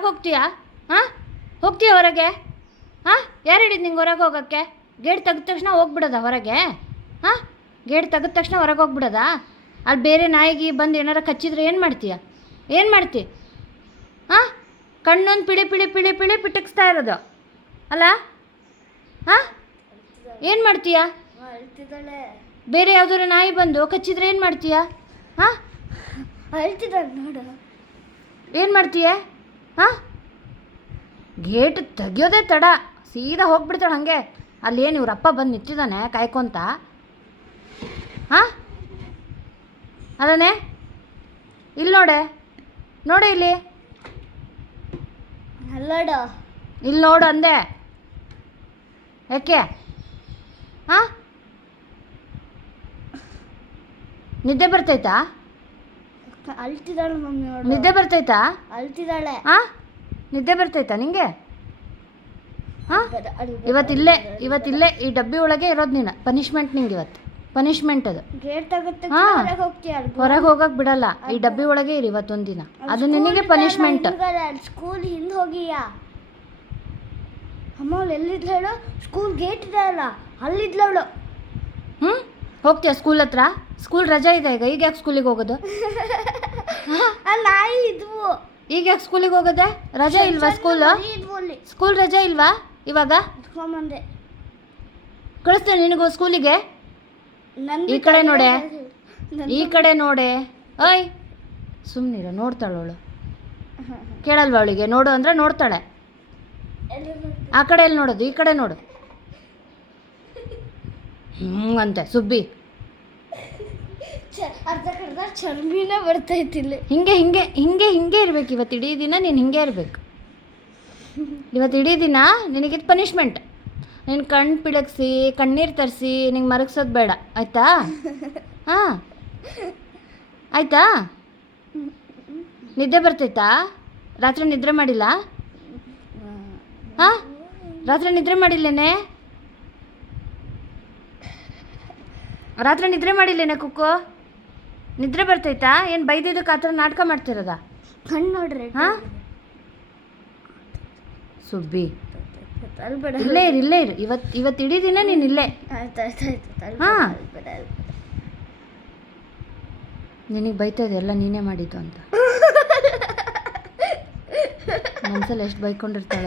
ಹೊರಗೆ ಹೋಗ್ತೀಯಾ? ಹಾಂ, ಹೋಗ್ತೀಯ ಹೊರಗೆ? ಹಾಂ, ಯಾರು ಹೇಳಿದ್ದು ನಿಂಗೆ ಹೊರಗೆ ಹೋಗೋಕ್ಕೆ? ಗೇಟ್ ತೆಗೆದ ತಕ್ಷಣ ಹೋಗ್ಬಿಡೋದ ಹೊರಗೆ? ಹಾಂ, ಗೇಟ್ ತೆಗೆದ ತಕ್ಷಣ ಹೊರಗೆ ಹೋಗ್ಬಿಡೋದಾ? ಅಲ್ಲಿ ಬೇರೆ ನಾಯಿಗೆ ಬಂದು ಏನಾರ ಕಚ್ಚಿದ್ರೆ ಏನು ಮಾಡ್ತೀಯ? ಏನು ಮಾಡ್ತೀಯ? ಹಾಂ, ಕಣ್ಣೊಂದು ಪಿಳಿ ಪಿಳಿ ಪಿಳಿ ಪಿಳಿ ಪಿಟಕ್ಸ್ತಾ ಇರೋದು ಅಲ್ಲ? ಹಾಂ, ಏನು ಮಾಡ್ತೀಯ? ಬೇರೆ ಯಾವುದಾದ್ರು ನಾಯಿ ಬಂದು ಕಚ್ಚಿದ್ರೆ ಏನು ಮಾಡ್ತೀಯ? ಹಾಂ, ನೋಡು ಏನು ಮಾಡ್ತೀಯ? ಹಾಂ, ಗೇಟ್ ತೆಗಿಯೋದೇ ತಡ, ಸೀದಾ ಹೋಗ್ಬಿಡ್ತಾಳೆ ಹಾಗೆ. ಅಲ್ಲೇನು ಇವ್ರಪ್ಪ ಬಂದು ನಿಂತಿದ್ದಾನೆ ಕಾಯ್ಕೊಂತ? ಹಾಂ, ಅಲ್ಲನೇ ಇಲ್ಲಿ ನೋಡೆ ಇಲ್ಲಿ ಅಲ್ಲೋಡು ಇಲ್ಲಿ ನೋಡು ಅಂದೆ. ಯಾಕೆ? ಹಾಂ, ನಿದ್ದೆ ಬರ್ತೈತಾ? ಅಳ್ತಿದ್ದಾಳೆ ಮಮ್ಮಿ, ನೋಡು ನಿದ್ದೆ ಬರ್ತೈತಾ? ಅಳ್ತಿದ್ದಾಳೆ. ಹಾಂ, ನಿದ್ದೆ ಬರ್ತೈತಾ ನಿಂಗೆ? ಹಾಂ, ಇವತ್ತಿಲ್ಲೇ ಈ ಡಬ್ಬಿ ಒಳಗೆ ಇರೋದು ನೀನು. ಪನಿಷ್ಮೆಂಟ್ ನಿಂಗೆ ಇವತ್ತು, ಪನಿಷ್ಮೆಂಟ್ ಅದು. ಗೇಟ್ ತಗುತ್ತೆ ಹಾಂ, ಹೊರಗೆ ಹೋಗ್ತೀಯ? ಹೊರಗೆ ಹೋಗಕ್ಕೆ ಬಿಡಲ್ಲ. ಈ ಡಬ್ಬಿ ಒಳಗೆ ಇರಿ ಇವತ್ತೊಂದು ದಿನ. ಅದು ನಿನಗೆ ಪನಿಷ್ಮೆಂಟ್. ಸ್ಕೂಲ್ ಹಿಂದೆ ಹೋಗಿಯಾ? ಅಮ್ಮ ಅವಳು ಎಲ್ಲಿದ್ಲು ಹೇಳು? ಸ್ಕೂಲ್ ಗೇಟ್ ಇದೆ ಅಲ್ಲ, ಅಲ್ಲಿದ್ಲು ಅವಳು. ಹೋಗ್ತೀಯ ಸ್ಕೂಲ್ ಹತ್ರ? ಸ್ಕೂಲ್ ರಜಾ ಇದೆ ಈಗ ಯಾಕೆ ಸ್ಕೂಲಿಗೆ ಹೋಗೋದು? ನಾಯಿ ಇದ್ವು. ಈಗ ಯಾಕೆ ಸ್ಕೂಲಿಗೆ ಹೋಗೋದೆ? ರಜಾ ಇಲ್ವಾ ಸ್ಕೂಲ್? ಸ್ಕೂಲ್ ರಜಾ ಇಲ್ವಾ ಇವಾಗ? ಇಟ್ಕೊಂಬಂದೆ. ಕಳಿಸ್ತೇನೆ ನಿನಗೂ ಸ್ಕೂಲಿಗೆ. ಈ ಕಡೆ ನೋಡೆ, ಈ ಕಡೆ ನೋಡೆ. ಓಯ್ ಸುಮ್ಮನಿರ, ನೋಡ್ತಾಳವಳು. ಕೇಳಲ್ವ ಅವಳಿಗೆ? ನೋಡು ಅಂದರೆ ನೋಡ್ತಾಳೆ. ಆ ಕಡೆ ಎಲ್ಲಿ ನೋಡೋದು? ಈ ಕಡೆ ನೋಡು. ಅಂತೆ ಸುಬ್ಬಿ. ಅರ್ಧ ಚರ್ಮಿನೇ ಬರ್ತೈತಿಲ್ಲ. ಹಿಂಗೆ ಹಿಂಗೆ ಹಿಂಗೆ ಹಿಂಗೆ ಇರ್ಬೇಕು ಇವತ್ತು ಇಡೀ ದಿನ. ನೀನು ಹಿಂಗೆ ಇರಬೇಕು ಇವತ್ತು ಇಡೀ ದಿನ. ನಿನಗಿದು ಪನಿಷ್ಮೆಂಟ್. ನೀನು ಕಣ್ಣು ಪಿಳಗಿಸಿ ಕಣ್ಣೀರು ತರಿಸಿ ನಿಂಗೆ ಮರಗಿಸೋದು ಬೇಡ, ಆಯಿತಾ? ಹಾಂ, ಆಯಿತಾ? ನಿದ್ದೆ ಬರ್ತೈತಾ? ರಾತ್ರಿ ನಿದ್ರೆ ಮಾಡಿಲ್ಲ? ಹಾಂ, ರಾತ್ರಿ ನಿದ್ರೆ ಮಾಡಿಲ್ಲೇನೆ? ರಾತ್ರಿ ನಿದ್ರೆ ಮಾಡಿಲ್ಲೇನೆ ಕುಕ್ಕು? ನಿದ್ರೆ ಬರ್ತೈತಾ? ಏನು ಬೈದಿದ್ದಕ್ಕೆ ಆ ಥರ ನಾಟಕ ಮಾಡ್ತಿರೋದಾ? ಕಣ್ಣು ನೋಡ್ರಿ. ಹಾಂ, ಸುಬ್ಬಿ ಅಲ್ಬೇಡ, ಇಲ್ಲೇ ಇರು ಇವತ್ತು ಇಡೀ ದಿನ ನೀನು ಇಲ್ಲೇ. ಹಾಂ, ನಿನಗೆ ಬೈತಾ ಇದೆ ಎಲ್ಲ ನೀನೇ ಮಾಡಿದ್ದು ಅಂತ. ಮನ್ಸಲ್ಲಿ ಎಷ್ಟು ಬೈಕೊಂಡಿರ್ತಾಳ.